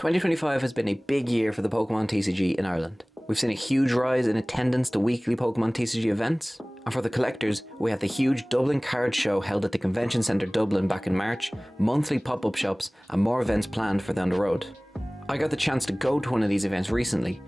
2025 has been a big year for the Pokemon TCG in Ireland. We've seen a huge rise in attendance to weekly Pokemon TCG events, and for the collectors, we had the huge Dublin Card Show held at the Convention Centre Dublin back in March, monthly pop-up shops, and more events planned for down the road. I got the chance to go to one of these events recently.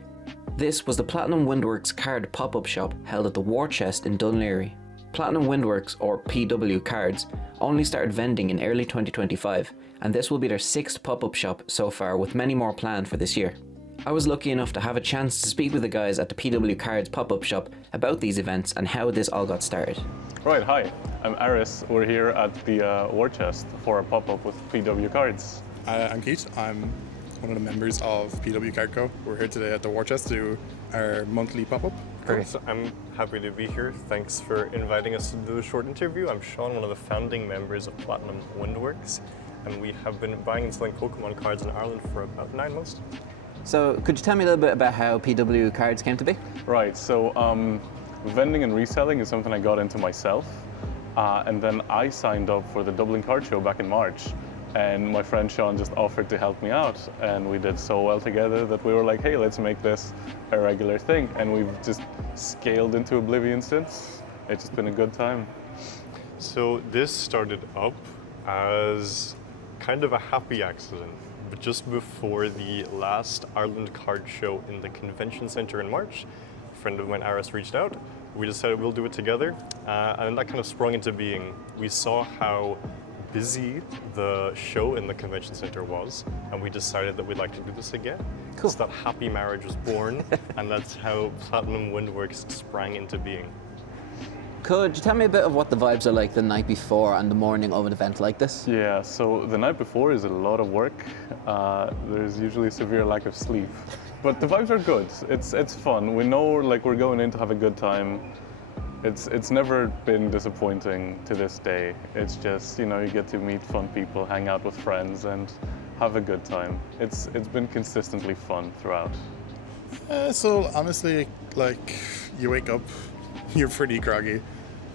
This was the Platinum Windworks card pop-up shop held at the War Chest in Dún Laoghaire. Platinum Windworks, or PW Cards, only started vending in early 2025, and this will be their 6th pop-up shop so far, with many more planned for this year. I was lucky enough to have a chance to speak with the guys at the PW Cards pop-up shop about these events and how this all got started. Right, hi, I'm Aris. We're here at the War Chest for a pop-up with PW Cards. I'm Keith. I'm one of the members of PW Card Co. We're here today at the War Chest to do our monthly pop-up. Great. So I'm happy to be here. Thanks for inviting us to do a short interview. I'm Sean, one of the founding members of Platinum Windworks, and we have been buying and selling Pokemon cards in Ireland for about 9 months. So could you tell me a little bit about how PW Cards came to be? Right, so vending and reselling is something I got into myself, and then I signed up for the Dublin Card Show back in March. And my friend Sean just offered to help me out, and we did so well together that we were like, hey, let's make this a regular thing. And we've just scaled into oblivion since. It's just been a good time. So this started up as kind of a happy accident. But just before the last Ireland Card Show in the Convention Centre in March, a friend of mine, Aris, reached out. We decided we'll do it together, and that kind of sprung into being. We saw how busy the show in the Convention Centre was, and we decided that we'd like to do this again. Cool. So that happy marriage was born, and that's how Platinum Windworks sprang into being. Could you tell me a bit of what the vibes are like the night before and the morning of an event like this? Yeah, so the night before is a lot of work. There's usually a severe lack of sleep, but the vibes are good. It's fun. We know like we're going in to have a good time. It's never been disappointing to this day. It's just, you know, you get to meet fun people, hang out with friends, and have a good time. It's been consistently fun throughout. So honestly, like, you wake up, you're pretty groggy,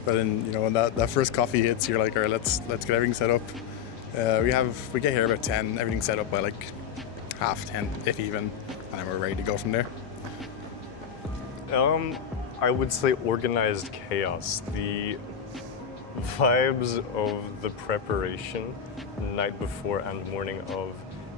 but then, you know, when that first coffee hits, you're like, all right, let's get everything set up. We get here about 10, everything's set up by like 10:30, if even, and then we're ready to go from there. I would say organized chaos. The vibes of the preparation night before and morning of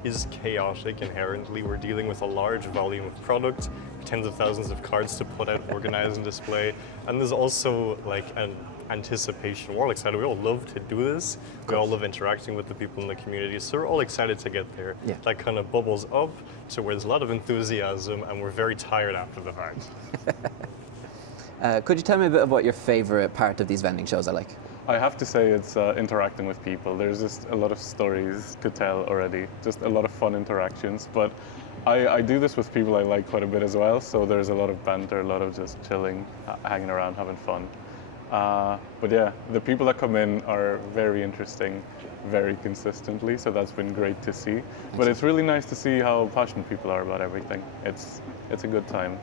is chaotic inherently. We're dealing with a large volume of product, tens of thousands of cards to put out, organize, and display. And there's also like an anticipation. We're all excited. We all love to do this. We all love interacting with the people in the community. So we're all excited to get there. Yeah. That kind of bubbles up to where there's a lot of enthusiasm, and we're very tired after the fact. Could you tell me a bit of what your favourite part of these vending shows are like? I have to say it's interacting with people. There's just a lot of stories to tell already, just a lot of fun interactions. But I do this with people I like quite a bit as well, so there's a lot of banter, a lot of just chilling, hanging around, having fun. But yeah, the people that come in are very interesting, very consistently, so that's been great to see. But it's really nice to see how passionate people are about everything. It's a good time.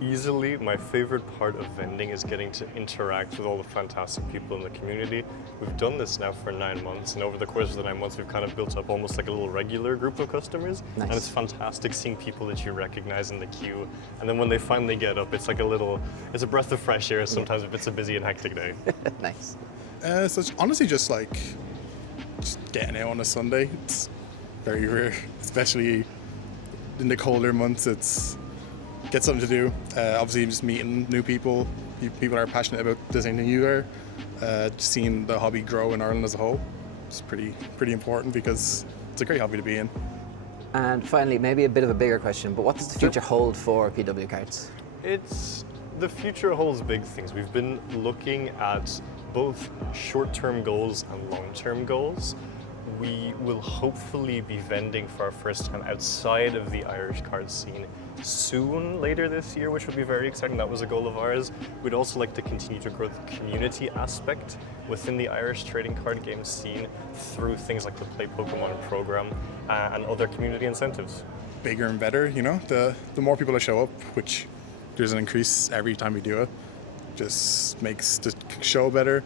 Easily, my favorite part of vending is getting to interact with all the fantastic people in the community. We've done this now for 9 months, and over the course of the 9 months, we've kind of built up almost like a little regular group of customers. Nice. And it's fantastic seeing people that you recognize in the queue. And then when they finally get up, it's like it's a breath of fresh air sometimes if it's a busy and hectic day. Nice. So it's honestly just getting out on a Sunday. It's very rare, especially in the colder months. Get something to do. Obviously, just meeting new people that are passionate about the same thing you are. Just seeing the hobby grow in Ireland as a whole. It's pretty important because it's a great hobby to be in. And finally, maybe a bit of a bigger question, but what does the future hold for PW Cards? The future holds big things. We've been looking at both short-term goals and long-term goals. We will hopefully be vending for our first time outside of the Irish card scene soon, later this year, which would be very exciting. That was a goal of ours. We'd also like to continue to grow the community aspect within the Irish trading card game scene through things like the Play Pokemon program and other community incentives. Bigger and better, you know, the more people that show up, which there's an increase every time we do it, just makes the show better.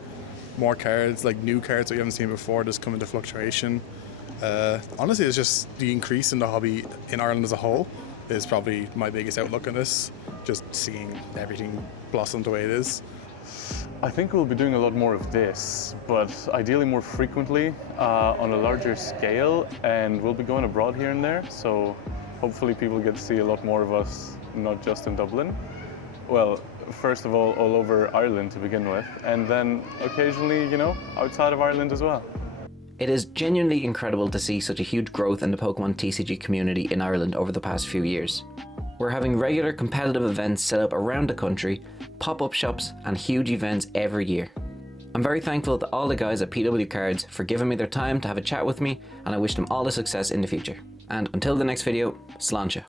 More cards, like new cards that you haven't seen before, just come into fluctuation. Honestly, it's just the increase in the hobby in Ireland as a whole is probably my biggest outlook on this. Just seeing everything blossom the way it is. I think we'll be doing a lot more of this, but ideally more frequently on a larger scale, and we'll be going abroad here and there, so hopefully people get to see a lot more of us, not just in Dublin. Well, first of all over Ireland to begin with, and then occasionally, you know, outside of Ireland as well. It is genuinely incredible to see such a huge growth in the Pokemon TCG community in Ireland over the past few years. We're having regular competitive events set up around the country, pop-up shops and huge events every year. I'm very thankful to all the guys at PW Cards for giving me their time to have a chat with me, and I wish them all the success in the future. And until the next video, Sláinte.